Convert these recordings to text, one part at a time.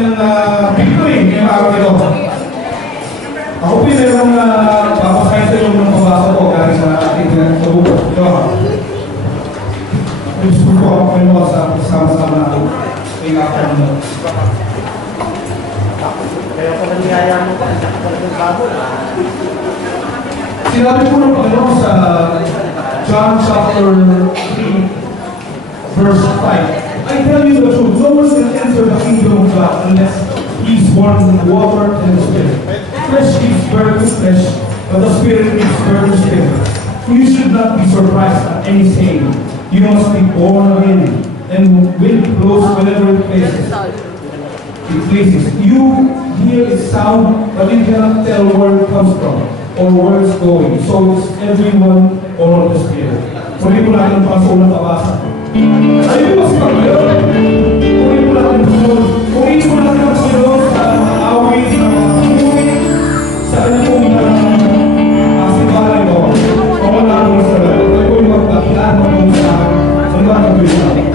kanyang victory ngayong araw ito. Ako pinarang papasay sa inyo ng pabasa ko galing sa ating pinagsabukan. Ito ha. Gusto ko ako kayo sa sama-sama natin. May nakakang mo. Kaya kung nangyaya mo pa, talagang bago. Sinabi po ng Panginoon sa John chapter 3, verse 5. I tell you the truth, no one can enter the kingdom of God unless he is born of water and the Spirit. Flesh gives birth to flesh, but the Spirit gives birth to spirit. You should not be surprised at any saying. You must be born again, and wind blows whenever it pleases. You hear its sound, but you cannot tell where it comes from or where it's going. So it's everyone born of the Spirit. Muli po natin ang unang pabasa. Ayun po si Panginoon. Muli po natin ang Panginoon sa awit, sa kanyang pong simbahan ito. O wala akong sa lahat. Ito po yung magpakilaan ng sa mga gagawin natin.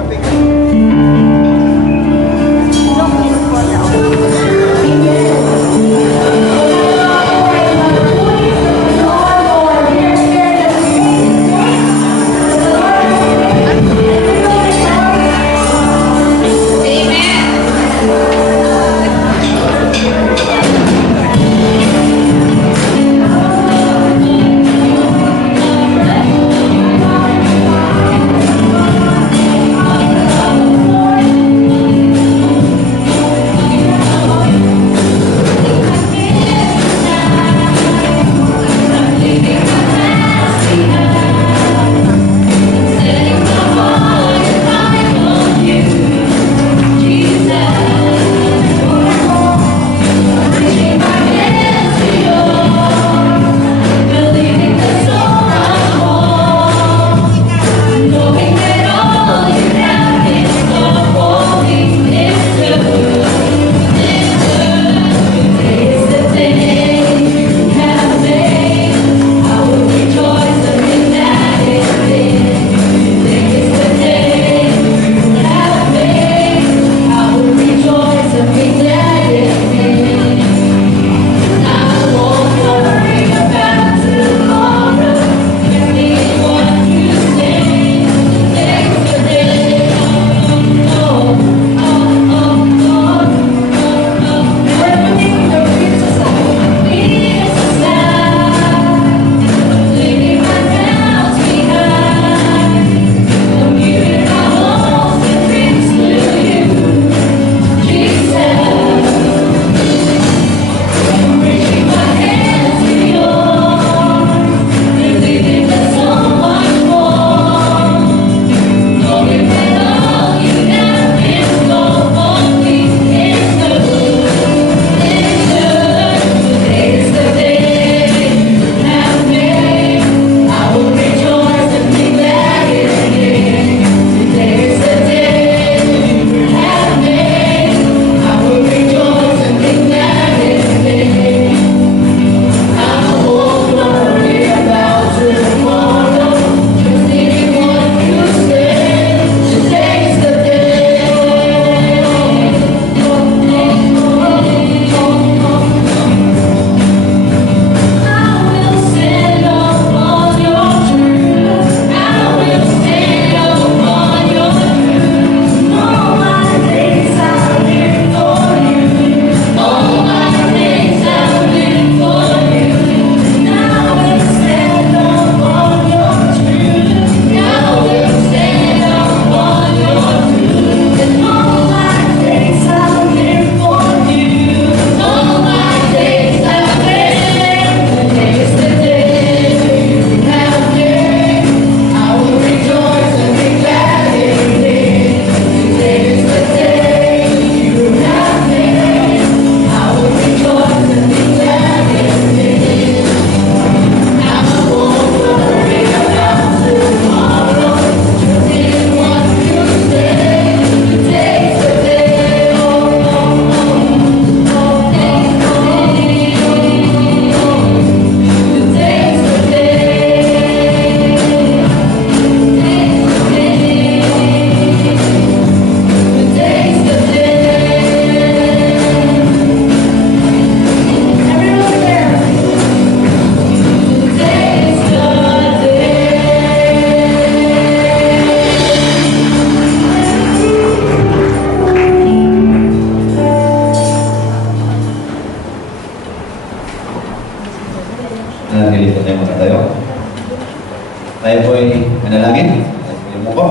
ako'y manalangin. Tayo mo ko.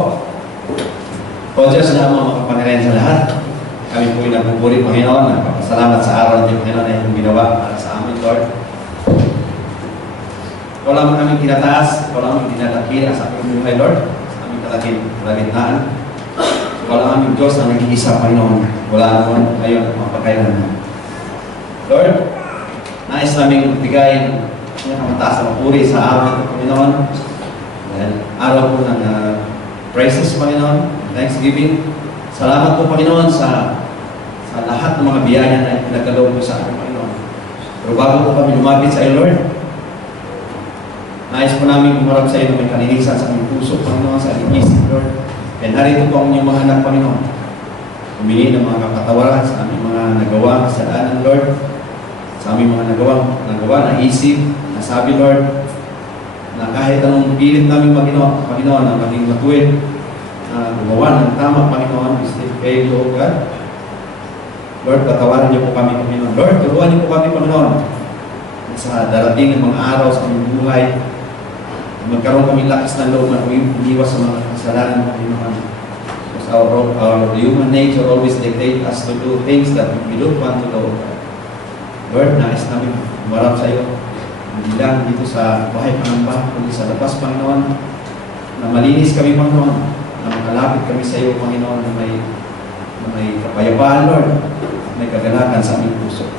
O Diyos na mga makapangyarihan sa lahat, kami po'y nagpupuri, Panginoon. Nagpapasalamat sa araw ng Panginoon na itong ginawa para sa amin, Lord. Wala mo kami kinataas, wala mo dinadakila sa aming buhay, Lord. Sa aming kalagitnaan. Wala aming Diyos na nag-iisa, Panginoon. Wala naman ngayon mapakailan. Lord, nais namin bigay ang kamataas na mapuri sa araw ng Panginoon. Dahil araw po ng praises, Panginoon, Thanksgiving. Salamat po, Panginoon, sa lahat ng mga biyaya na pinagkaloob po sa ating Panginoon. Pero bago po kami lumapit sa iyo, Lord, nais po namin umarap sa iyo na may kalinisan sa aming puso, Panginoon, sa aming isip, Lord. Kaya narito po ang inyong mga anak, Panginoon. Humingi ng mga kapatawaran sa aming mga nagawa, kasalanan, Lord. Sa aming mga nagawa na isip, nasabi, Lord, na kahit anong pilit namin Panginoon, na maging matuwid, gumawa ng tama, Panginoon, we still pray you, O God. Lord, patawarin niyo po kami, Panginoon. Lord, turuan niyo po kami, Panginoon, sa darating ng mga araw sa aming buhay, magkaroon kami lakas ng loob na umiwas sa mga kasalanan, Panginoon. Because our human nature always dictate us to do things that we don't want to do. Lord, nais namin umarap sa iyo. Hindi lang dito sa bahay panamba, kundi sa labas, Panginoon, na malinis kami, Panginoon, na makalapit kami sa iyo, Panginoon, na may kapayapaan, Lord, may kagalakan sa aming puso.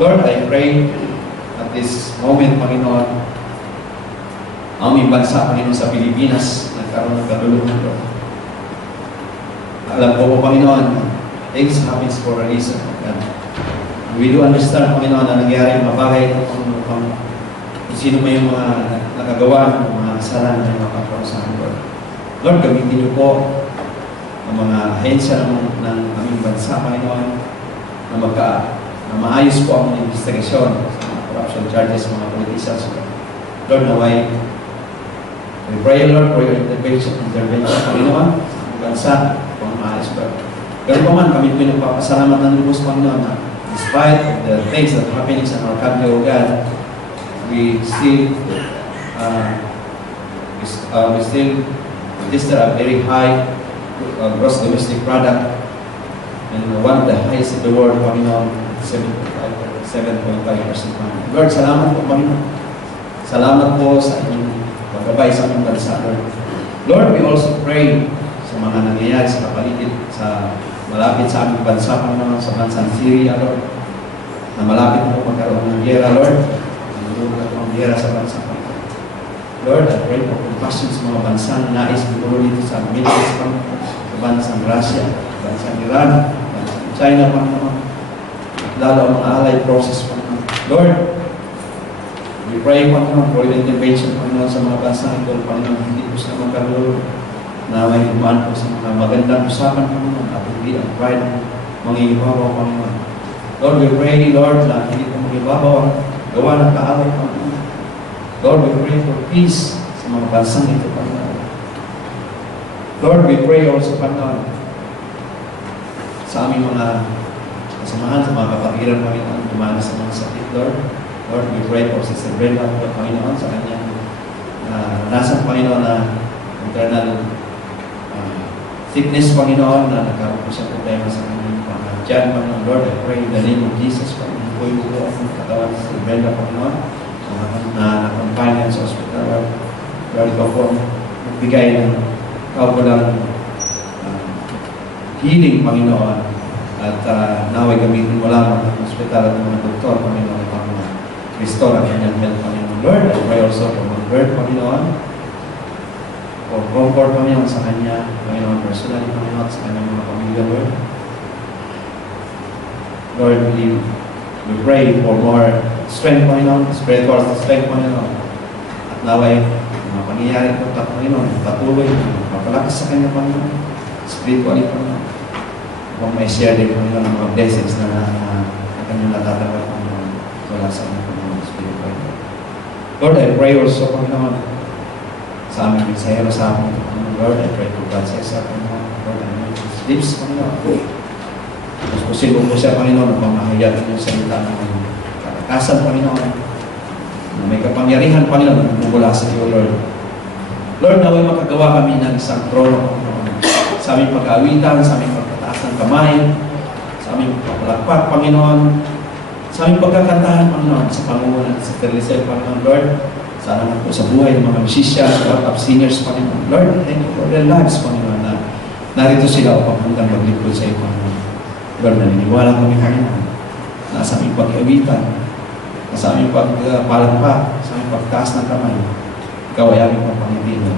Lord, I pray at this moment, Panginoon, ang aming bansa, Panginoon, sa Pilipinas, nagkaroon ng kadulungan, Lord. Alam ko po, Panginoon, things happens for a reason. We do understand, Panginoon, na nangyari ang mga bagay kung sino may mga nakagawa ng mga kasalanan na makaparusahan, Lord. Lord, gamitin niyo po ang mga ahensya ng aming bansa, Panginoon, na maayos po ang investigasyon sa mga corruption charges sa mga politicians. Lord, naway, we pray, Lord, for your intervention, Panginoon, sa aming bansa, kung maayos ba. Ganun pa man, kami pinagpapasalamat ng lubos, Panginoon, na despite the things that are happening in our country, O God, we still register a very high gross domestic product and one of the highest in the world, Panginoon, 7.5%. Lord, salamat po, Panginoon. Salamat po sa inyong pagbabay sa aming bansa, Lord. Lord, we also pray sa mga nangyayari sa kapaligid, sa malapit sa aming bansa, Panginoon, sa bansang Syria, Lord, na malapit po magkaroon ng giyera, Lord. Nagulungan po ang giyera sa bansa, Panginoon. Lord, I pray for compassion sa mga bansa na nais siguro dito sa Middle East, Panginoon, sa bansang Russia, bansang Iran, bansang China, Panginoon, at lalo ang mga allied process, Panginoon. Lord, we pray, Panginoon, for your intervention, Panginoon, sa mga bansang ito, Panginoon, hindi po sila magkaroon na may dumaan po sa mga magandang usapan, Panginoon, at hindi ang pride ng mga ibabaw, Panginoon. Lord, we pray, Lord, na hindi po mga ibabaw ang gawa ng kaaway, Panginoon. Lord, we pray for peace sa mga bansang ito, Panginoon. Lord, we pray also, Panginoon, sa aming mga kasamahan, sa mga kapatiran, Panginoon, dumana sa mga sakit, Lord. Lord, we pray for Sister Brenda, Panginoon, sa kanyang nasang, Panginoon, na internal sickness, Panginoon, na nagkaroon po siya problema sa kanyang pangangkyan, Panginoon. Lord, I pray in the name of Jesus, Panginoon, po yung buo ang katawan sa Sister Brenda, Panginoon, na na-confine sa hospital, Lord. Lord, ikaw po magbigay ng kaukulang healing, Panginoon, at naway gamitin mo lamang ng hospital at mga doktor, Panginoon, upang restore ang kanyang health, Panginoon. Lord, I pray also for my birth, Panginoon, for comfort, Panginoon, sa kanya, Panginoon, personally, Panginoon, sa kanyang mga pamilya, Lord. Lord, we pray for more strength, Panginoon, spiritual strength, Panginoon. At naway, mga pangyayari po ito, Panginoon, patuloy, mapalakas sa kanya, Panginoon, spiritually, Panginoon. Kung may share din, Panginoon, ng mga blessings na kanyang natatanggap, Panginoon, wala sa kanya, Panginoon, spiritually. Lord, I pray also, Panginoon, sa aming minsahero, sa aming Panginoon. Lord, I pray for God's Cesar, Panginoon. Lord, I pray for his lips, Panginoon. Mas posible po siya, Panginoon, upang mahayag niyo sa salita ng kalakasan, Panginoon, na may kapangyarihan, Panginoon, mula sa iyo, Lord. Lord, naway makagawa kami ng isang trono, Panginoon. Sa aming pag-aawitan, sa aming pagtataas ng kamay, sa aming pagpalakpak, Panginoon, sa aming pagkakantahan, Panginoon, sa pangungunan, sa Terlisel, Panginoon, Lord, sana na po sa buhay ng mga musicians, of seniors, Panginoon. Lord, thank you for their lives, Panginoon, na narito sila upang hanggang maglingkod sa iyo, Panginoon. Lord, naniniwala kami, Panginoon, na sa aming pag-iawitan, na sa aming pagpalakpak, sa aming pagtaas ng kamay, ikaw ay aming pagpangitinan.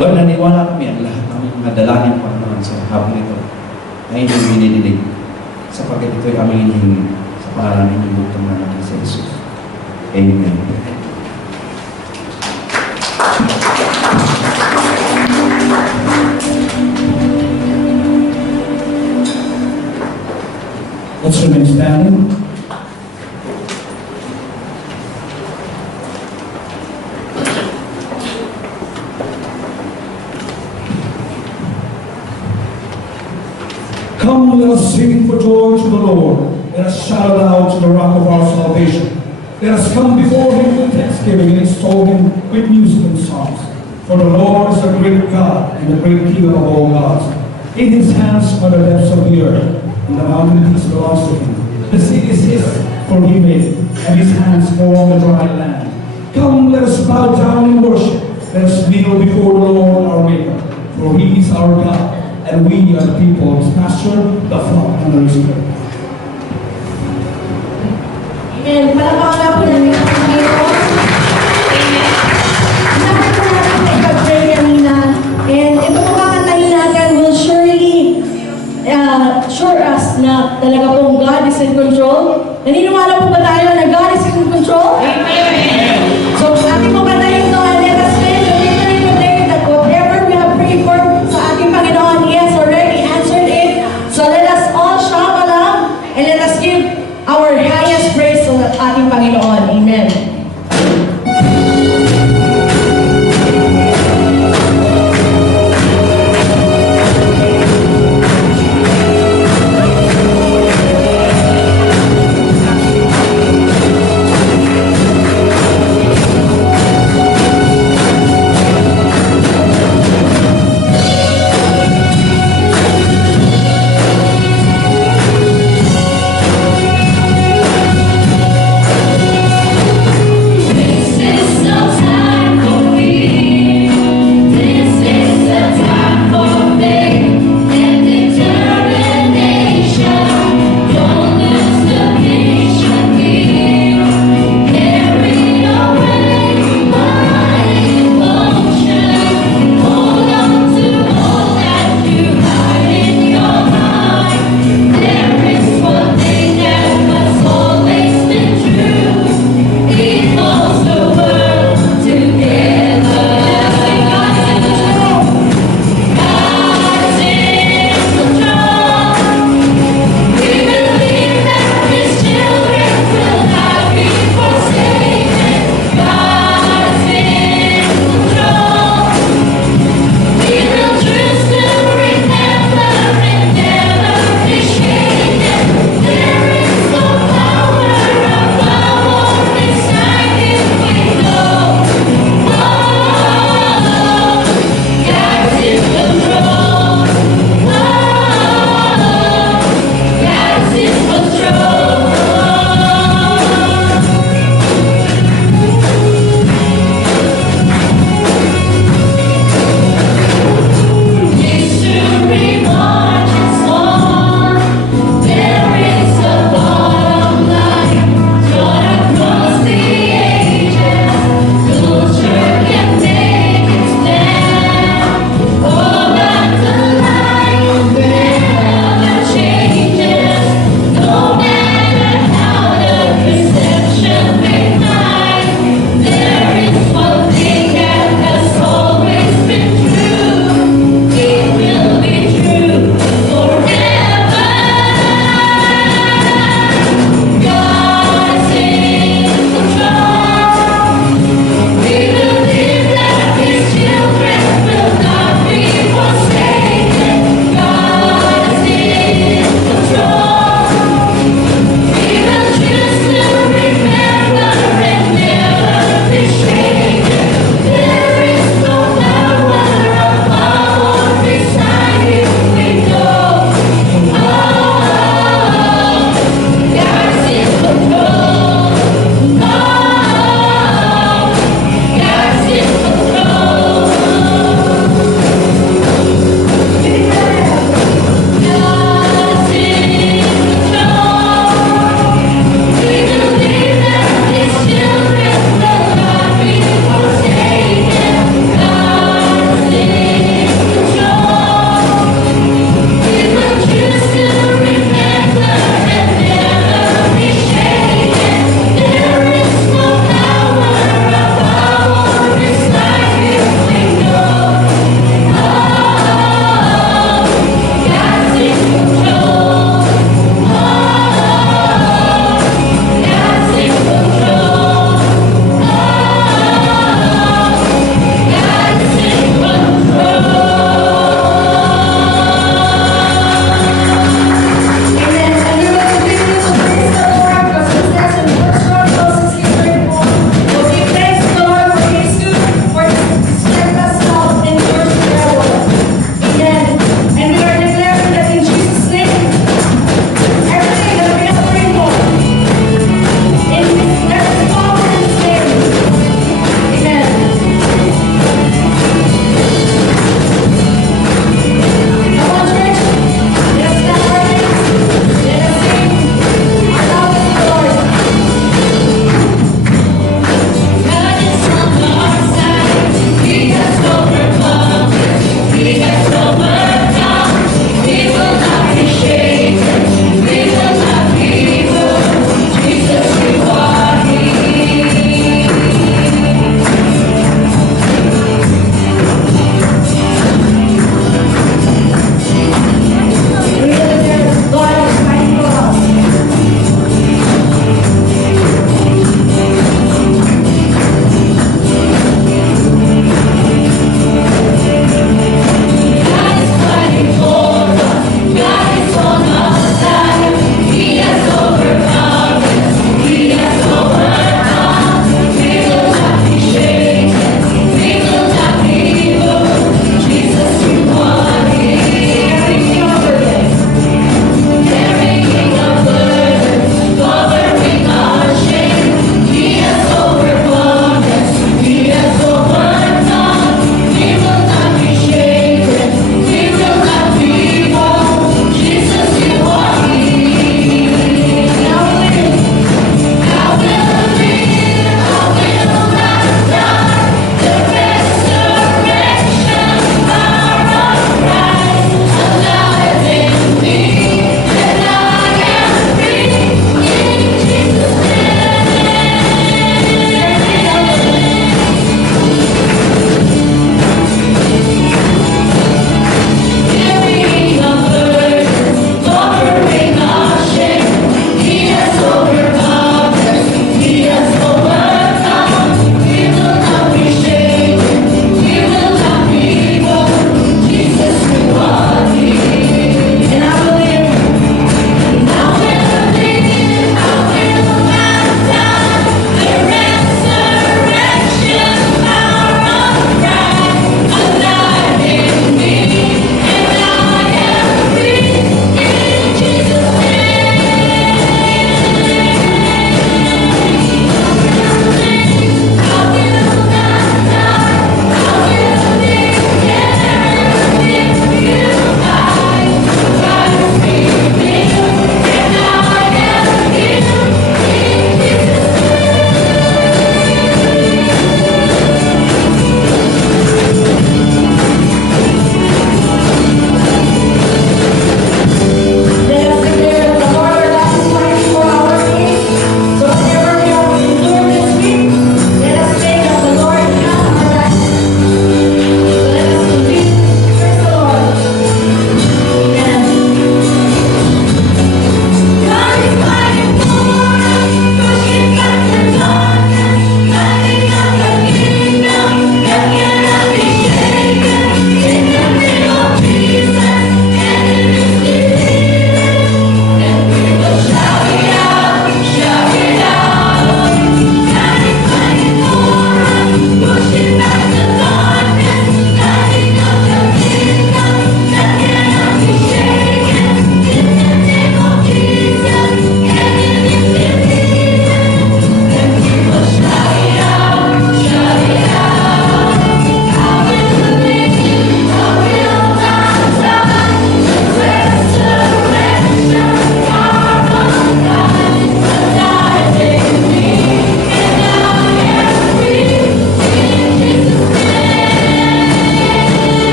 Lord, naniniwala kami ang lahat ng aming mga dalangin, Panginoon, sa hapon ito ay hindi binidinig sapagkat ito ay aming hinihingi sa pangalan ng butong na natin sa Jesus. Amen. Let's remain standing. Come, let us sing for joy to the Lord. Let us shout aloud to the rock of our salvation. Let us come before him with thanksgiving and extol him with music and songs. For the Lord is a great God and the great King of all gods. In his hands are the depths of the earth, and the mountain peaks belongs to him. The sea is his, for he made it, and his hands form the dry land. Come, let us bow down and worship. Let us kneel before the Lord our Maker, for he is our God, and we are the people of his pasture, the flock under his care. Amen. Palakpakan na po namin ang Panginoon. Amen. Sabi po natin may pag-pray kanina. And ito po kakantahin natin will surely assure us na talaga pong God is in control. Naniniwala po ba tayo na God is in control? Amen. So, ating po kantahin ito and let us pray the victory today that whatever we have prayed for sa ating Panginoon, He has already answered it. So, let us all shout aloud and let us give our highest praise sa ating Panginoon. Amen.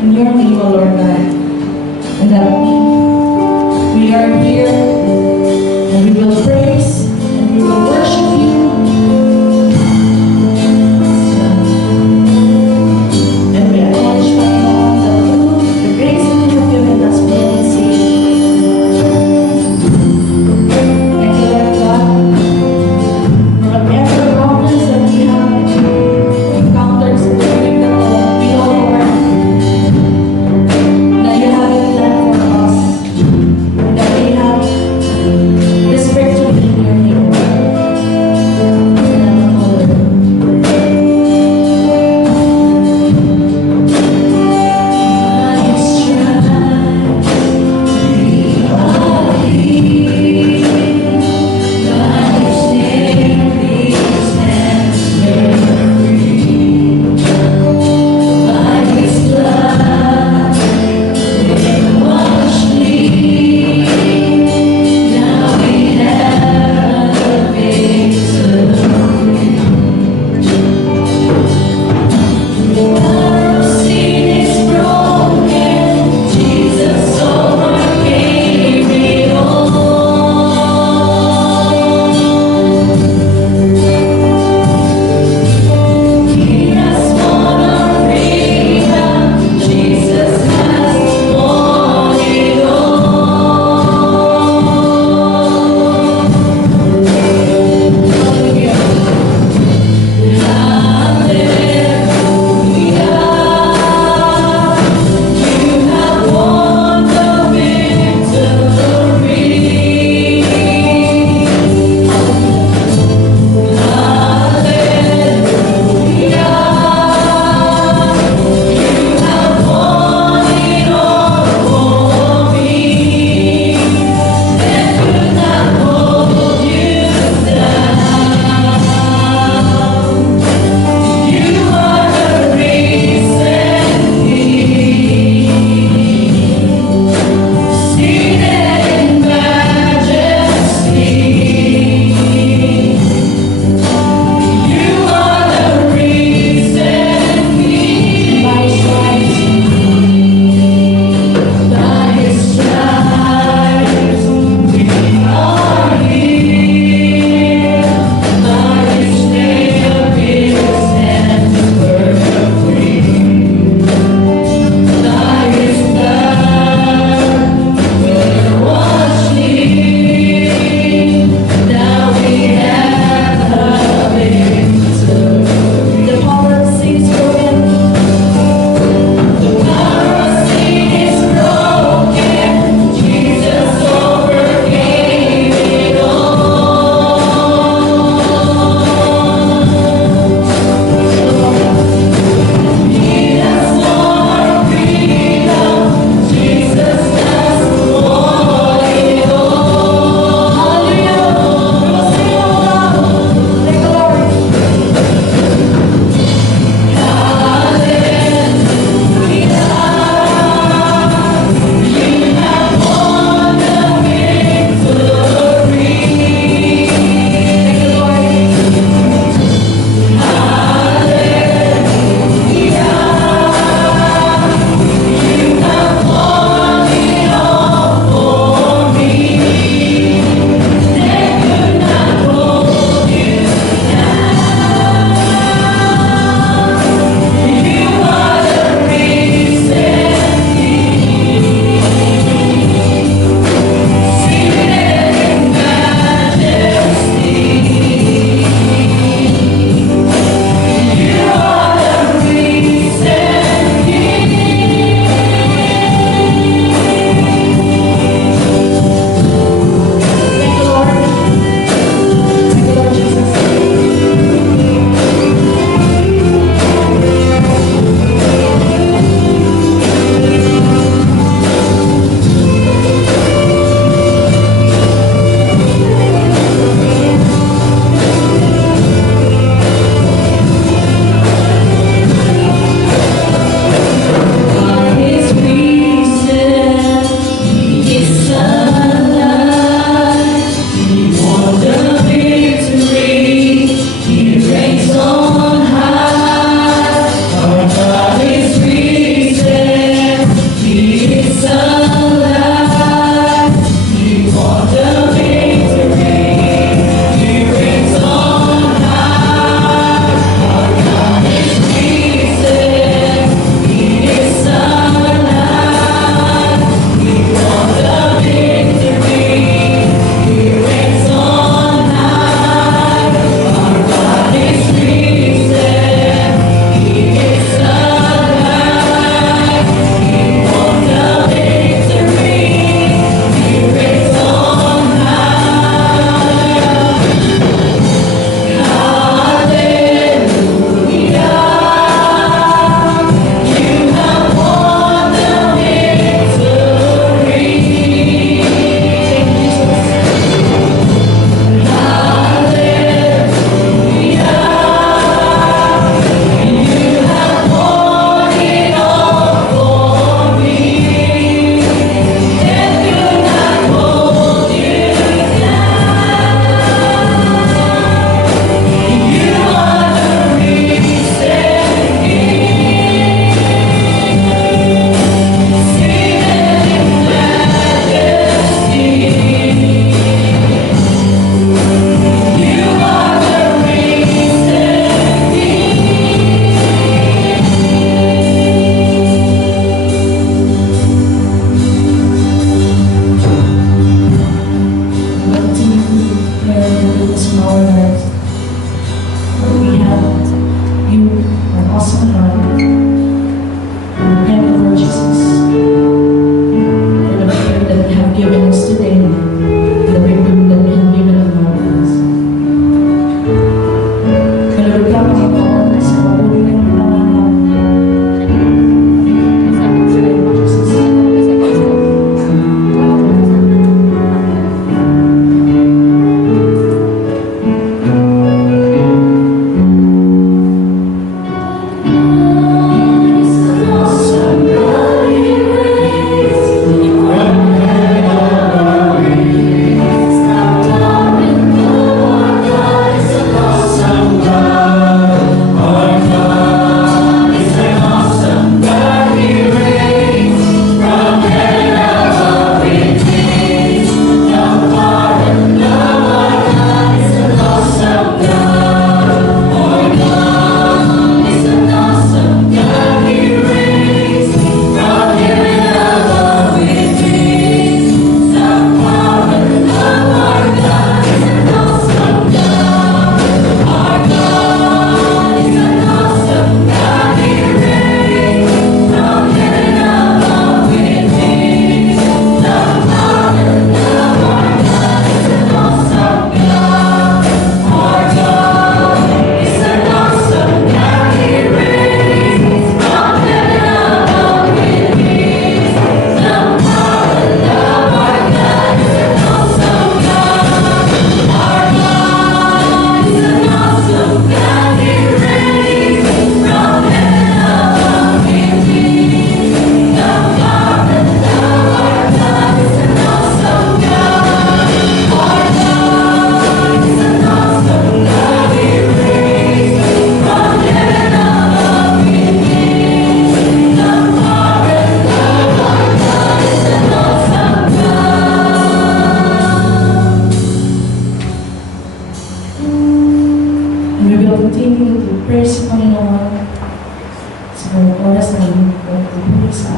in your name, O Lord God. And that we are here and we will praise and we will worship you. And we acknowledge, my God, that the grace that you have given us will be saved. Thank you, Lord God, for every problems that we have encountered, so we know, Lord,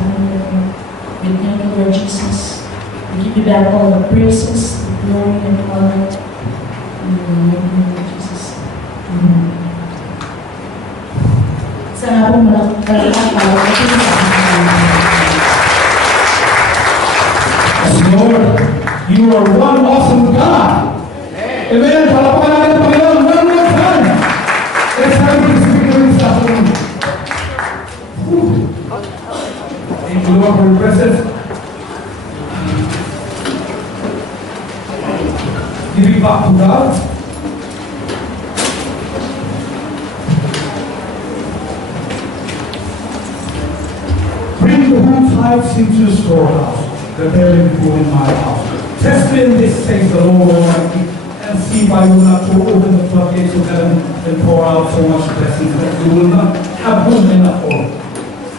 sa amin, Lord. With you, Lord Jesus. We give you back all the praises, the glory, and honor. In the name of Jesus. Amen. Sa nga po malaking para sa amin. Yes, Lord, you are one awesome God. Amen. Palapakan natin ang Panginoon. One more time. Let's have this victory this afternoon. Whew. Thank you, Lord, for your presence. Giving back to God. Bring the whole tithes into the storehouse, the bearing food in my house. Test me in this, says the Lord Almighty, and see if I will not open the floodgates of heaven and pour out so much blessings that you will not have room enough for.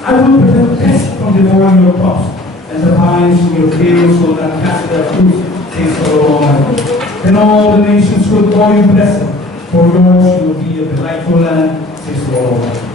I will prevent pests from devouring your crops, and the vines in your fields will not cast their fruit, says the Lord Almighty. Then all the nations will call you blessed, for yours will be a delightful land, says the Lord Almighty.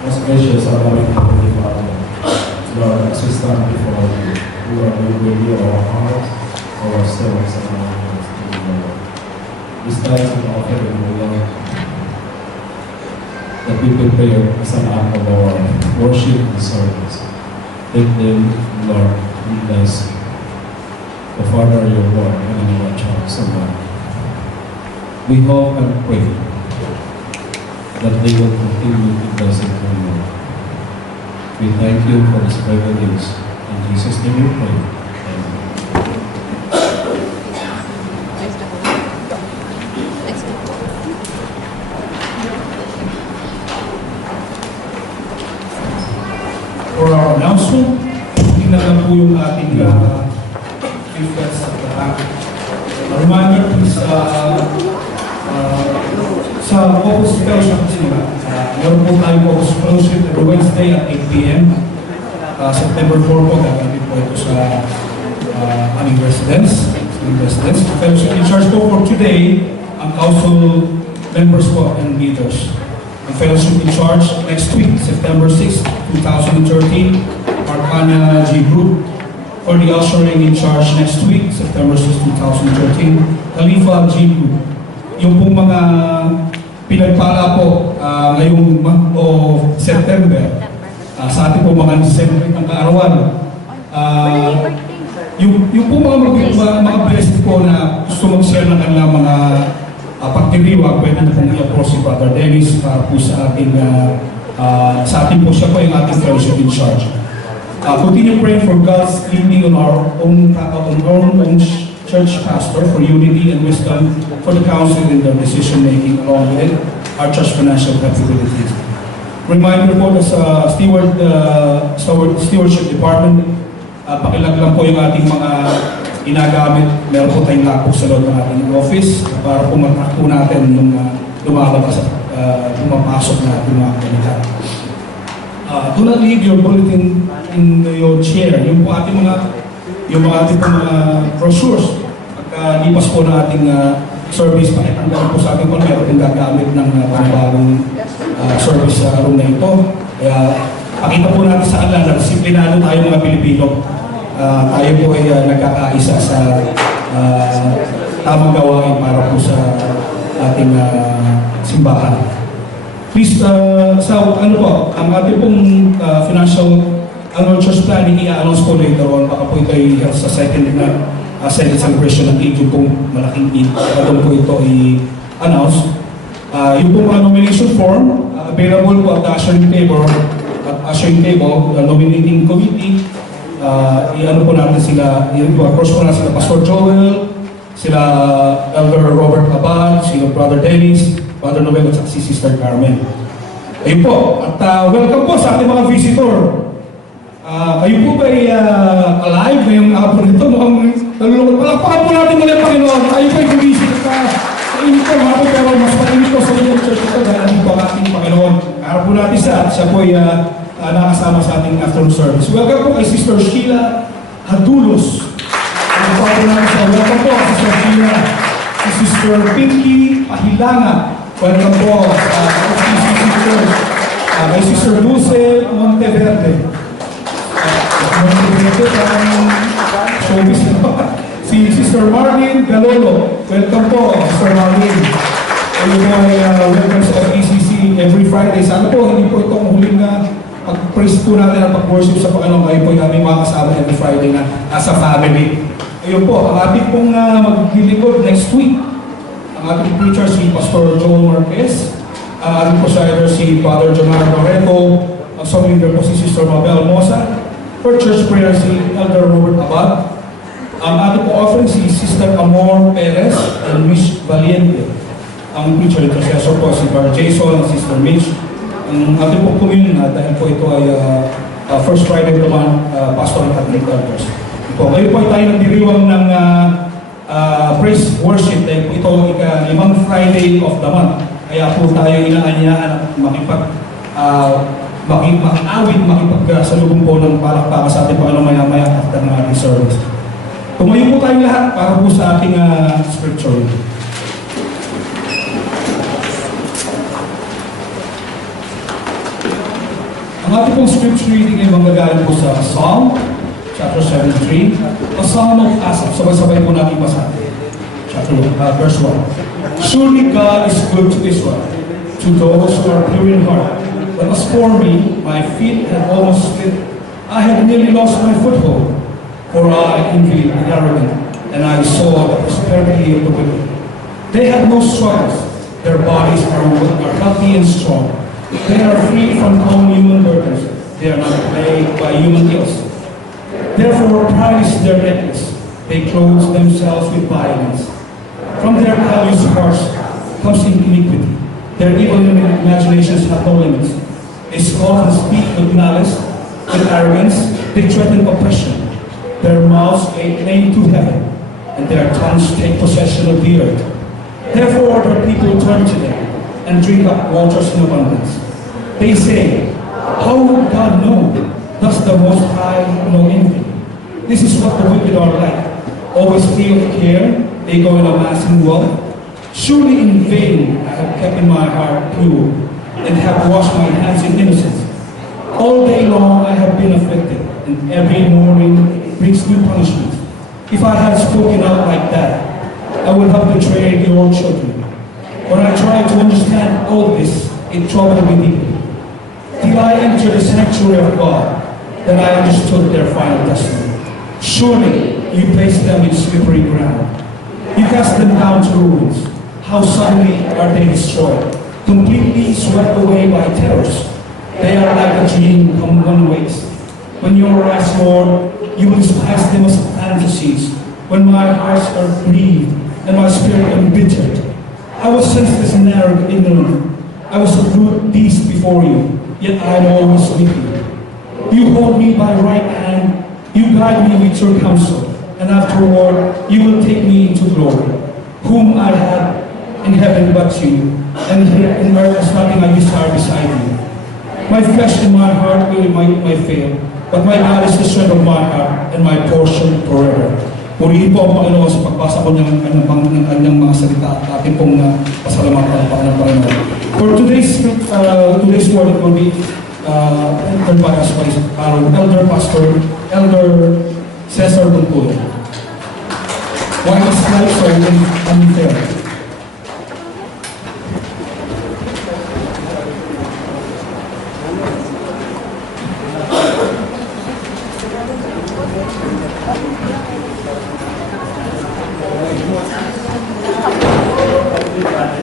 Most gracious our loving Heavenly Father, Lord, as we stand before you, Lord, we reveal our hearts, our souls, and our minds to you, Lord. We stand and offer you, Lord, that we prepare as an act of our worship and service. Let them, Lord, lead us to further your word and in our church, so Lord. We hope and pray that they will continue to bless it for you. We thank you for this privilege. In Jesus' name we pray. Amen. For our announcement, tingnan lang po yung ating request sa lahat. A reminder, please, sa Focus Fellowship sila, meron po tayong Focus Fellowship every Wednesday at 8 p.m. September 4 po, gagawin po ito sa aming residence. Fellowship in charge po for today, ang council members po and leaders. Ang fellowship in charge next week, September 6, 2013, Arcana G Group. For the ushering in charge next week, September 6, 2013, Khalifa G Group. Yung pong mga pinagpala po ngayong month of September, sa ating po mga December ng kaarawan, yung po mga blessed po na gusto mag-share ng kanilang mga pagdiriwang, pwede na pong i-approach si Brother Dennis para po sa ating po siya po yung ating fellowship in charge. Continue praying for God's leading on our own church pastor for unity and wisdom for the council in their decision making, along with our church financial capabilities. Reminder po na sa stewardship department, pakilag lang po yung ating mga ginagamit. Meron po tayong lockbook sa loob ng ating office para po matrack po natin yung lumalabas at pumapasok na ating mga kanila. Do not leave your bulletin in your chair. Yung po ating ating mga brochures. Pagkalipas po ng ating service, pakitanggal po sa ating kung meron tayong gagamit ng panibagong service sa room na ito. Kaya pakita po natin sa kanila na disiplinado tayo mga Pilipino. Tayo po ay nagkakaisa sa tamang gawain para po sa ating simbahan. Please, ano po, ang ating pong financial annual church planning i-announce po later on. Baka po ito ay sa second celebration ng Eid kung malaking Eid. Doon po ito i-announce. Yung pong nomination form, available po at the ushering table, nominating committee. I-ano po natin sila, i-approach po natin sila Pastor Joel, sila Elder Robert Abad, sila Brother Dennis, Brother Noel at si Sister Carmen. Ayun po, at welcome po sa ating mga visitor. Kayo po ba ay alive ngayong hapon nito? Mukhang nalulungkot. Palakpakan po natin muli ang Panginoon. Kayo po ay gumisip ka sa inyo po hapon, pero mas mainit po sa inyong church ito dahil ang po ang ating Panginoon. Harap po natin siya po ay nakasama sa ating afternoon service. Welcome po kay Sister Sheila Hadulos. Welcome po natin sa welcome po Sister Sheila. Si Sister Pinky Pahilanga. Welcome po sa Sister. Kay Sister Dulce Monteverde. Showbiz na. Si Sister Marlene Galolo. Welcome po, Sister Marlene. Ayun po ay welcome sa ECC every Friday. Sana po, hindi po itong huling na pag-praise po natin at pag-worship sa Panginoon. Kayo po yung aming makasama every Friday na as a family. Ayun po, ang ating pong maglilingkod next week. Ang ating preacher si Pastor Joel Marquez. Ang ating presider si Father Jonathan Loreto. Ang song leader po si Sister Mabel Mosa. For church prayer si Elder Robert Abad. Ang ating po offering si Sister Amor Perez and Miss Valiente. Ang preacher intercessor po si Brother Jason and Sister Mitch. Ang ating po communion dahil po ito ay first Friday of the month, Pastoral Catholic Elders. Ngayon po ay tayo nagdiriwang ng praise worship dahil po ito ang ika-5th Friday of the month. Kaya po tayo inaanyaan at makipagsalubong po ng palakpakan sa ating Panginoon maya-maya after ng ating service. Tumayo po tayong lahat para po sa ating scripture. Ang ating pong scripture reading ay manggagaling po sa Psalm chapter 73, a Psalm of Asaph. Sabay-sabay po natin basa. Verse 1. Surely God is good to Israel, to those who are pure in heart. But as for me, my feet had almost slipped. I had nearly lost my foothold, for I envied the arrogant, and I saw the prosperity of the wicked. They have no struggles. Their bodies are healthy and strong. They are free from all human burdens. They are not plagued by human ills. Therefore, pride is their necklace. They clothe themselves with violence. From their callous hearts comes iniquity. Their evil imaginations have no limits. They scoff and speak with malice, with arrogance. They threaten oppression. Their mouths aim to heaven, and their tongues take possession of the earth. Therefore, their people turn to them and drink up waters in abundance. They say, how would God know? Does the Most High know envy? This is what the wicked are like. Always free of care, they go in amassing wealth. Surely in vain I have kept in my heart pure, and have washed my hands in innocence. All day long I have been afflicted, and every morning brings new punishment. If I had spoken out like that, I would have betrayed your children. When I tried to understand all this, it troubled me deeply. Till I entered the sanctuary of God, then I understood their final destiny. Surely you placed them in slippery ground. You cast them down to ruins. How suddenly are they destroyed, completely swept away by terrors. They are like a dream come one ways. When you arise, Lord, you will despise them as fantasies. When my hearts are grieved and my spirit embittered, I was senseless and ignorant. I was a brute beast before you, yet I am always with you. You hold me by right hand. You guide me with your counsel. and afterward you will take me into glory. Whom I have in heaven but you, and here in earth is nothing I desire beside you. My flesh and my heart may fail, but my God is the strength of my heart and my portion forever. Purihin po ang Panginoon sa pagbasa ko ng kanyang mga salita at ating pong pasalamatan ang Panginoon. For today's word, it will be entered by us by our Elder Pastor, Elder Cesar Buntul. Why is life so unfair?